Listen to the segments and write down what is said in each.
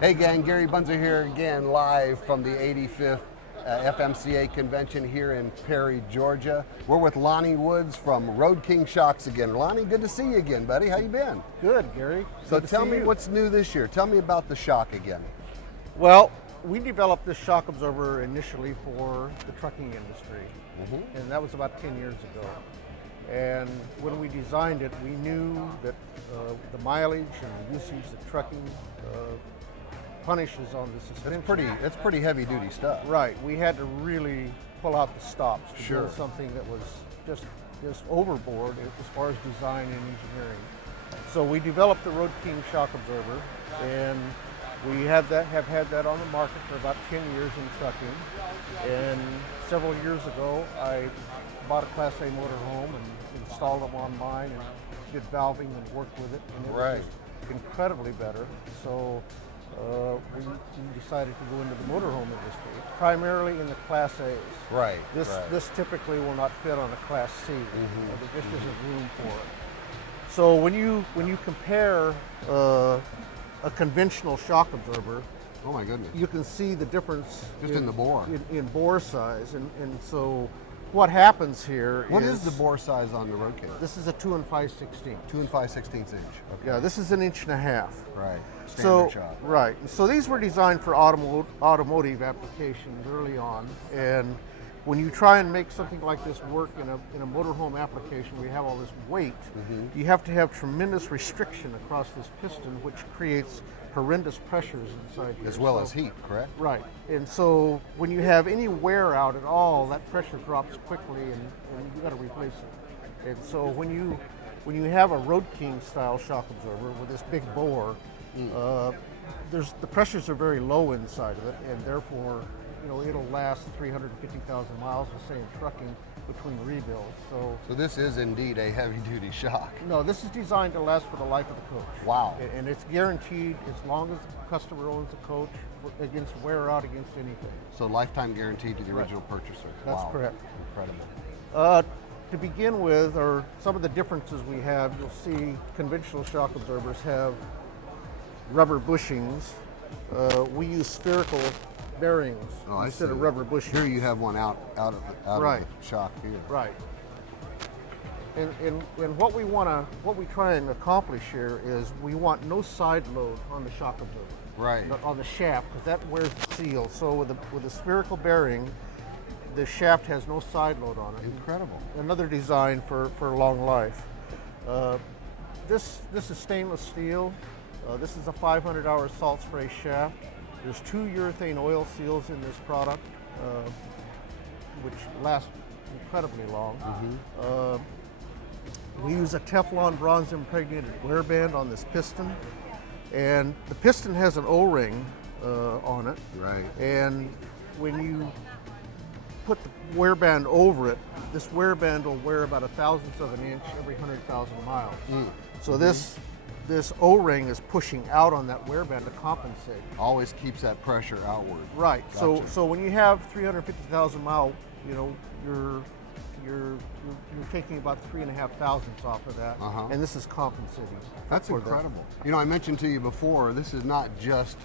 Hey gang, Gary Bunzer here again, live from the 85th FMCA convention here in Perry, Georgia. We're with Lonnie Woods from RoadKing Shocks again. Lonnie, good to see you again, buddy. How you been? Good, Gary. So tell me what's new this year. Tell me about the shock again. Well, we developed this shock absorber initially for the trucking industry, and that was about 10 years ago. And when we designed it, we knew that the mileage and the usage that trucking punishes on the suspension. That's pretty heavy duty stuff. Right. We had to really pull out the stops to Sure. build something that was just overboard as far as design and engineering. So we developed the RoadKing shock absorber, and we have had that on the market for about 10 years in trucking. And several years ago, I bought a Class A motorhome and installed them on mine and did valving and worked with it, and it was just incredibly better. So we decided to go into the motorhome industry, primarily in the Class A's. Right. This typically will not fit on a Class C. There just isn't room for it. So when you compare a conventional shock absorber, oh my goodness, you can see the difference just in the bore, in bore size, and so what happens here what is the bore size on the RoadKing? This is a 2 5/16. 2 5/16 inch. Okay. Yeah, this is 1.5 inches. Right. Standard shock. Right. So these were designed for automotive applications early on, and when you try and make something like this work in a motorhome application, we have all this weight. You have to have tremendous restriction across this piston, which creates horrendous pressures inside here. As well as heat, correct? Right. And so when you have any wear out at all, that pressure drops quickly, and you got to replace it. And so when you have a RoadKing style shock absorber with this big bore, the pressures are very low inside of it, and therefore, it'll last 350,000 miles, say in trucking, between rebuilds. So this is indeed a heavy-duty shock. No, this is designed to last for the life of the coach. Wow. And it's guaranteed as long as the customer owns the coach against wear out, against anything. So lifetime guaranteed to the original purchaser. That's wow. correct. Incredible. To begin with, or some of the differences we have, you'll see conventional shock absorbers have rubber bushings. We use spherical bearings instead of rubber bushings. Here you have one out of the shock here. Right. And what we try and accomplish here is we want no side load on the shock absorber. Right. On the shaft, because that wears the seal. So with a spherical bearing, the shaft has no side load on it. Incredible. Another design for long life. This is stainless steel. This is a 500-hour salt spray shaft. There's 2 urethane oil seals in this product, which last incredibly long. We use a Teflon bronze impregnated wear band on this piston, and the piston has an O-ring on it. Right. And when you put the wear band over it, this wear band will wear about 1/1000th of an inch every 100,000 miles. So this O-ring is pushing out on that wear band to compensate. Always keeps that pressure outward. Right. Gotcha. So when you have 350,000 mile, you're taking about 3.5 thousandths off of that, and this is compensating. That's incredible. I mentioned to you before, this is not just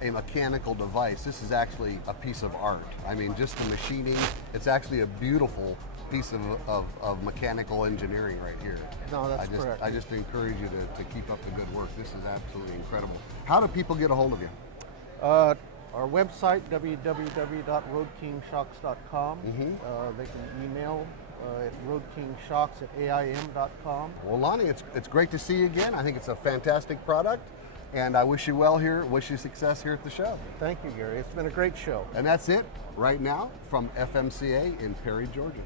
a mechanical device. This is actually a piece of art. I mean, just the machining, it's actually a beautiful piece of mechanical engineering right here. No, that's correct. I just encourage you to keep up the good work. This is absolutely incredible. How do people get a hold of you? Our website, www.roadkingshocks.com. They can email at roadkingshocks@aim.com. Well, Lonnie, it's great to see you again. I think it's a fantastic product, and I wish you well here. Wish you success here at the show. Thank you, Gary. It's been a great show. And that's it right now from FMCA in Perry, Georgia.